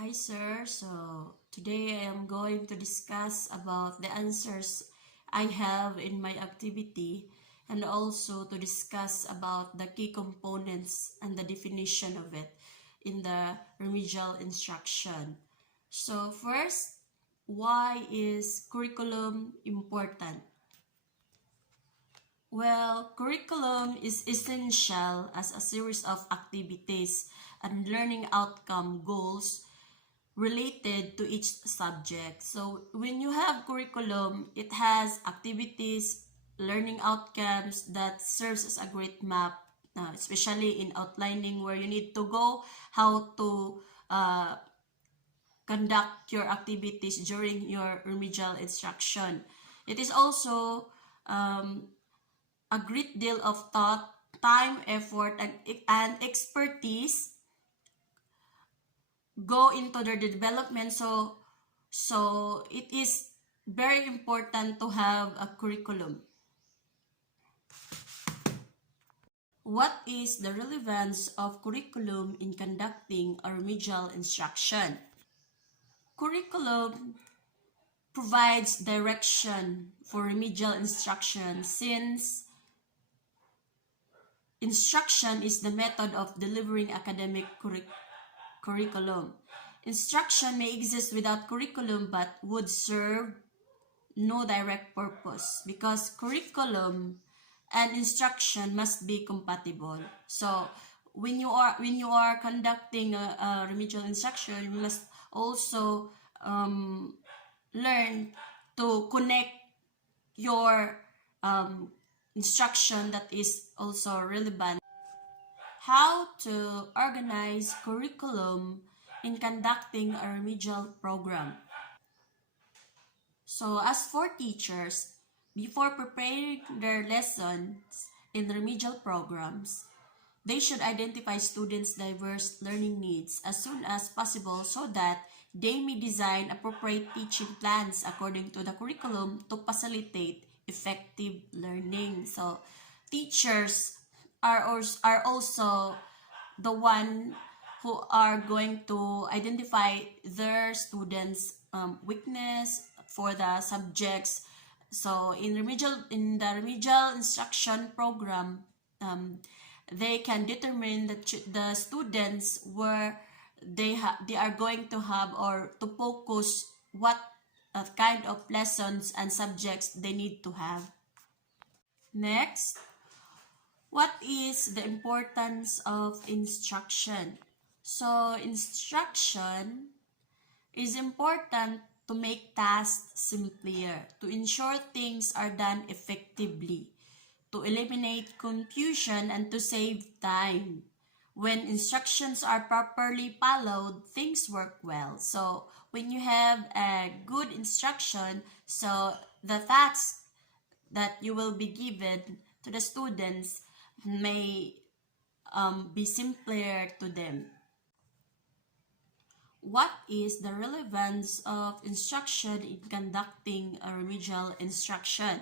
Hi sir, so today I am going to discuss about the answers I have in my activity and also to discuss about the key components and the definition of it in the remedial instruction. So first, why is curriculum important? Well, curriculum is essential as a series of activities and learning outcome goals related to each subject. So when you have curriculum, it has activities, learning outcomes that serves as a great map, especially in outlining where you need to go, how to conduct your activities during your remedial instruction. It is also a great deal of thought, time, effort, and expertise go into their development. So it is very important to have a curriculum. What is the relevance of curriculum in conducting a remedial instruction? Curriculum provides direction for remedial instruction since instruction is the method of delivering academic curriculum. Instruction may exist without curriculum but would serve no direct purpose because curriculum and instruction must be compatible. So when you are conducting a remedial instruction, you must also learn to connect your instruction that is also relevant. How to organize curriculum in conducting a remedial program. So as for teachers, before preparing their lessons in remedial programs, they should identify students' diverse learning needs as soon as possible so that they may design appropriate teaching plans according to the curriculum to facilitate effective learning. So teachers are also the one who are going to identify their students' weakness for the subjects. So in the remedial instruction program, they can determine the students where they are going to have or to focus what kind of lessons and subjects they need to have. Next, what is the importance of instruction? So instruction is important to make tasks simpler, to ensure things are done effectively, to eliminate confusion, and to save time. When instructions are properly followed, things work well. So when you have a good instruction, so the tasks that you will be given to the students may be simpler to them. What is the relevance of instruction in conducting a remedial instruction?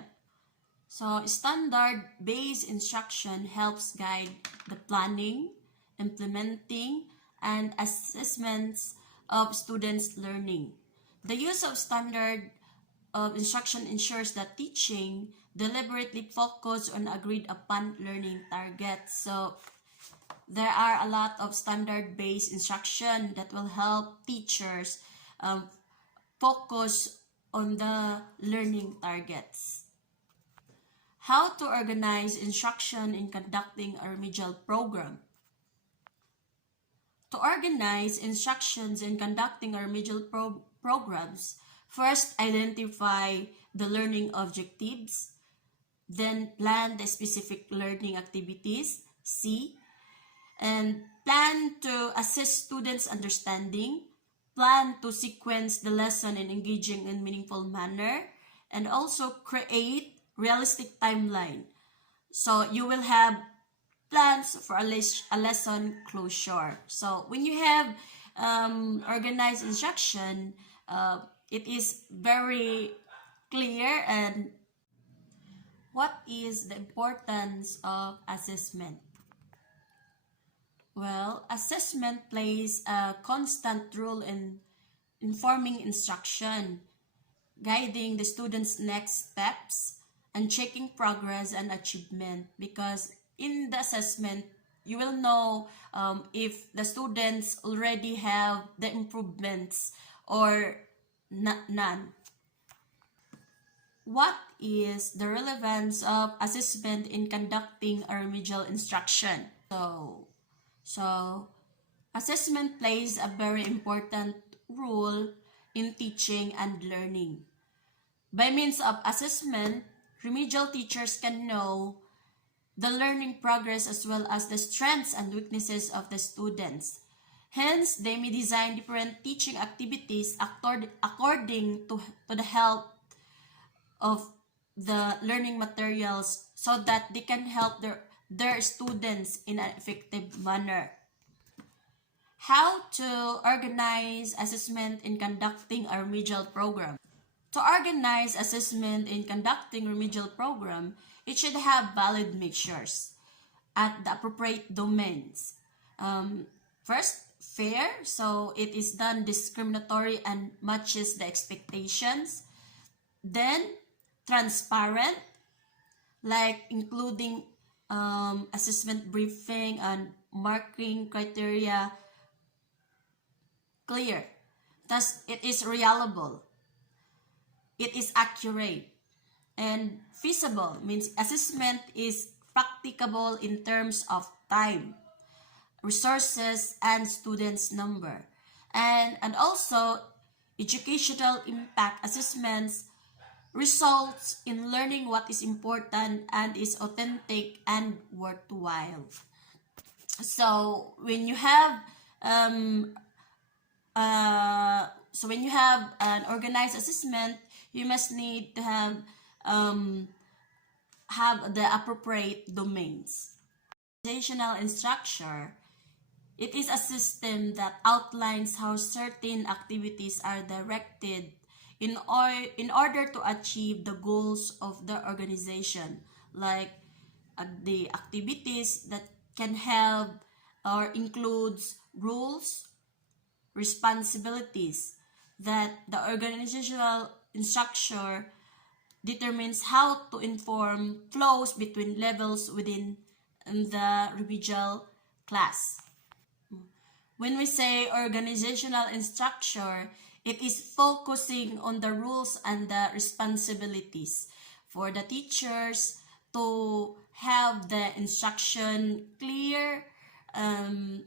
So, standard-based instruction helps guide the planning, implementing, and assessments of students' learning. The use of standard of instruction ensures that teaching deliberately focus on agreed upon learning targets. So, there are a lot of standard-based instruction that will help teachers focus on the learning targets. How to organize instruction in conducting a remedial program. To organize instructions in conducting a remedial programs, first identify the learning objectives, then plan the specific learning activities, C, and plan to assess students' understanding, plan to sequence the lesson in engaging and meaningful manner, and also create realistic timeline. So you will have plans for a lesson closure. So when you have organized instruction, it is very clear. And what is the importance of assessment? Well, assessment plays a constant role in informing instruction, guiding the students' next steps, and checking progress and achievement. Because in the assessment, you will know if the students already have the improvements or none. What is the relevance of assessment in conducting a remedial instruction? So assessment plays a very important role in teaching and learning. By means of assessment, remedial teachers can know the learning progress as well as the strengths and weaknesses of the students. Hence, they may design different teaching activities according to the help of the learning materials so that they can help their students in an effective manner. How to organize assessment in conducting a remedial program. To organize assessment in conducting remedial program, it should have valid measures at the appropriate domains. First, fair, so it is done discriminatory and matches the expectations. Then, transparent, like including assessment briefing and marking criteria clear. Thus, it is reliable. It is accurate. And feasible means assessment is practicable in terms of time, resources, and students' number. And also, educational impact assessments results in learning what is important and is authentic and worthwhile. So when you have an organized assessment, you must need to have the appropriate domains. Organizational structure. It is a system that outlines how certain activities are directed in order to achieve the goals of the organization, like the activities that can have or includes rules, responsibilities, that the organizational structure determines how to inform flows between levels within the remedial class. When we say organizational structure, it is focusing on the rules and the responsibilities for the teachers to have the instruction clear, have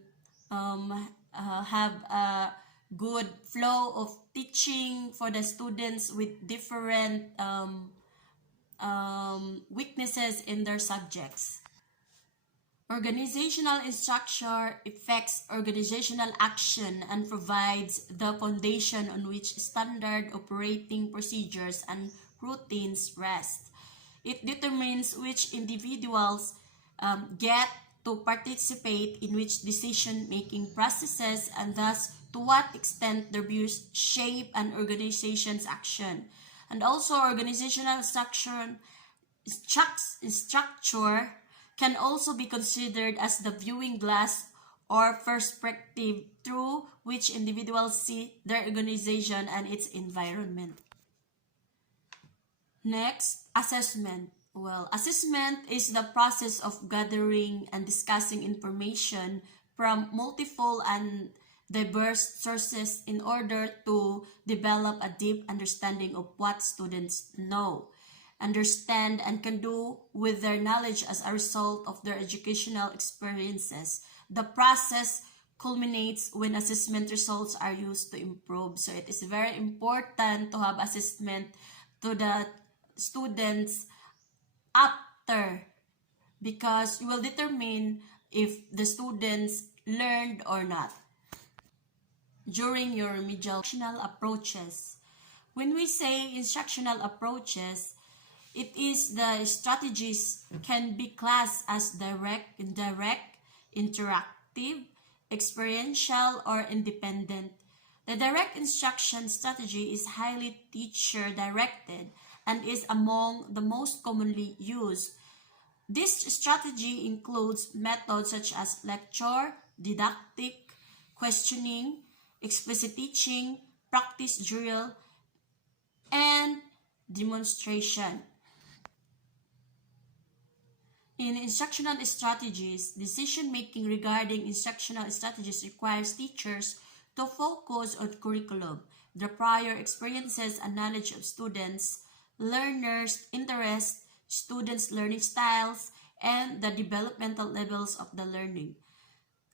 a good flow of teaching for the students with different weaknesses in their subjects. Organizational structure affects organizational action and provides the foundation on which standard operating procedures and routines rest. It determines which individuals get to participate in which decision-making processes and thus to what extent their views shape an organization's action. And also organizational structure can also be considered as the viewing glass or perspective through which individuals see their organization and its environment. Next, assessment. Well, assessment is the process of gathering and discussing information from multiple and diverse sources in order to develop a deep understanding of what students know, understand, and can do with their knowledge as a result of their educational experiences. The process culminates when assessment results are used to improve. So it is very important to have assessment to the students after, because you will determine if the students learned or not. During your remedial instructional approaches. When we say instructional approaches, it is the strategies can be classed as direct, indirect, interactive, experiential, or independent. The direct instruction strategy is highly teacher-directed and is among the most commonly used. This strategy includes methods such as lecture, didactic, questioning, explicit teaching, practice drill, and demonstration. In instructional strategies, decision-making regarding instructional strategies requires teachers to focus on curriculum, the prior experiences and knowledge of students, learners' interests, students' learning styles, and the developmental levels of the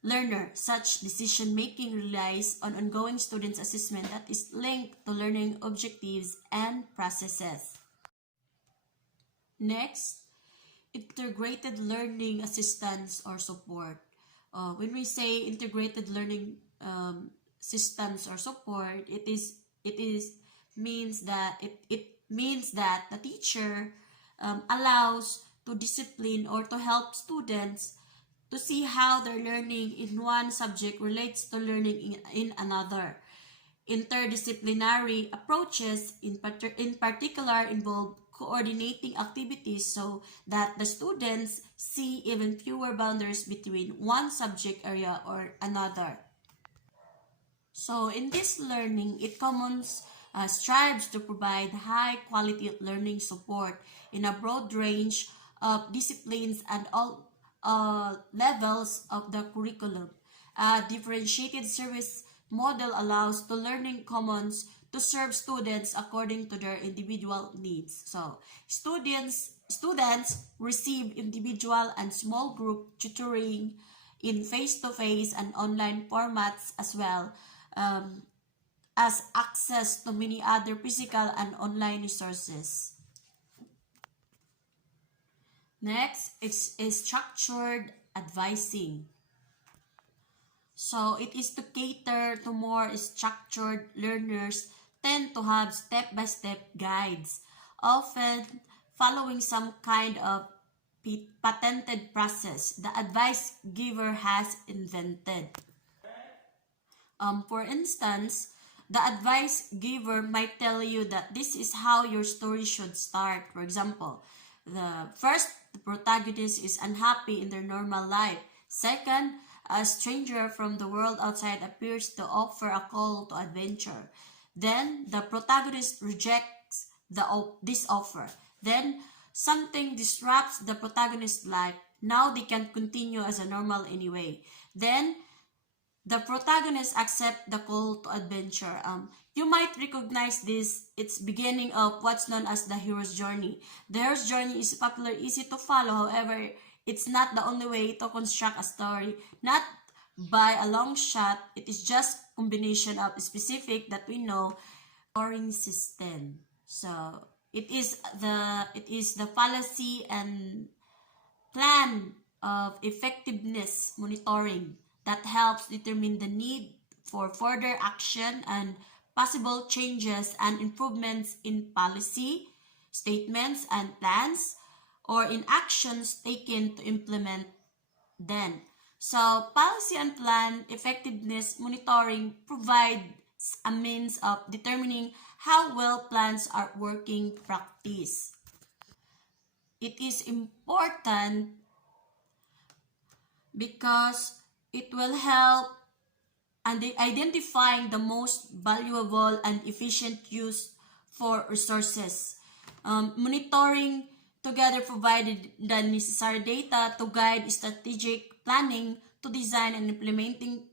learner. Such decision-making relies on ongoing student assessment that is linked to learning objectives and processes. Next, integrated learning assistance or support. When we say integrated learning systems or support, it means that the teacher allows to discipline or to help students to see how their learning in one subject relates to learning in another. Interdisciplinary approaches in particular involve coordinating activities so that the students see even fewer boundaries between one subject area or another. So in this learning, it strives to provide high-quality learning support in a broad range of disciplines and all levels of the curriculum. A differentiated service model allows the learning commons to serve students according to their individual needs. So, students receive individual and small group tutoring in face-to-face and online formats as well as access to many other physical and online resources. Next is structured advising. So it is to cater to more structured learners tend to have step-by-step guides, often following some kind of patented process the advice giver has invented. For instance, the advice giver might tell you that this is how your story should start. For example, the protagonist is unhappy in their normal life. Second, a stranger from the world outside appears to offer a call to adventure. Then, the protagonist rejects this offer. Then, something disrupts the protagonist's life. Now they can continue as a normal anyway. Then, the protagonist accepts the call to adventure. You might recognize this. It's beginning of what's known as the hero's journey. The hero's journey is popular, easy to follow. However, it's not the only way to construct a story. Not by a long shot. It is just combination of specific that we know scoring system. So it is the policy and plan of effectiveness monitoring that helps determine the need for further action and possible changes and improvements in policy, statements, and plans, or in actions taken to implement them. So, policy and plan effectiveness monitoring provides a means of determining how well plans are working practice. It is important because it will help and identifying the most valuable and efficient use for resources. Monitoring together provided the necessary data to guide strategic planning, to design and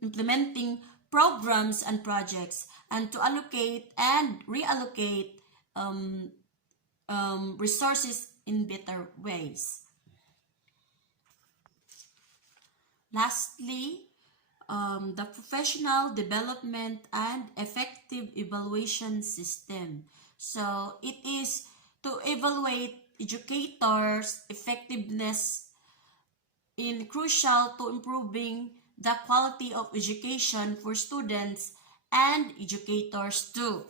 implementing programs and projects, and to allocate and reallocate resources in better ways. Lastly, the professional development and effective evaluation system. So it is to evaluate educators' effectiveness in crucial to improving the quality of education for students and educators too.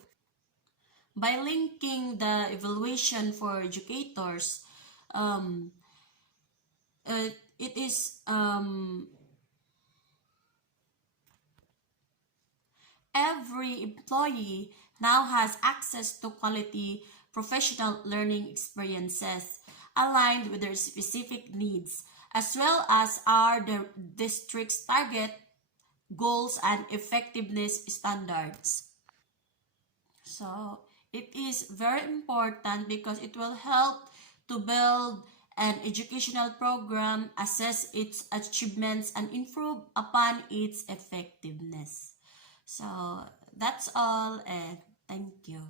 By linking the evaluation for educators, it is every employee now has access to quality professional learning experiences aligned with their specific needs, as well as are the district's target goals and effectiveness standards. So it is very important because it will help to build an educational program, assess its achievements, and improve upon its effectiveness. So that's all, and thank you.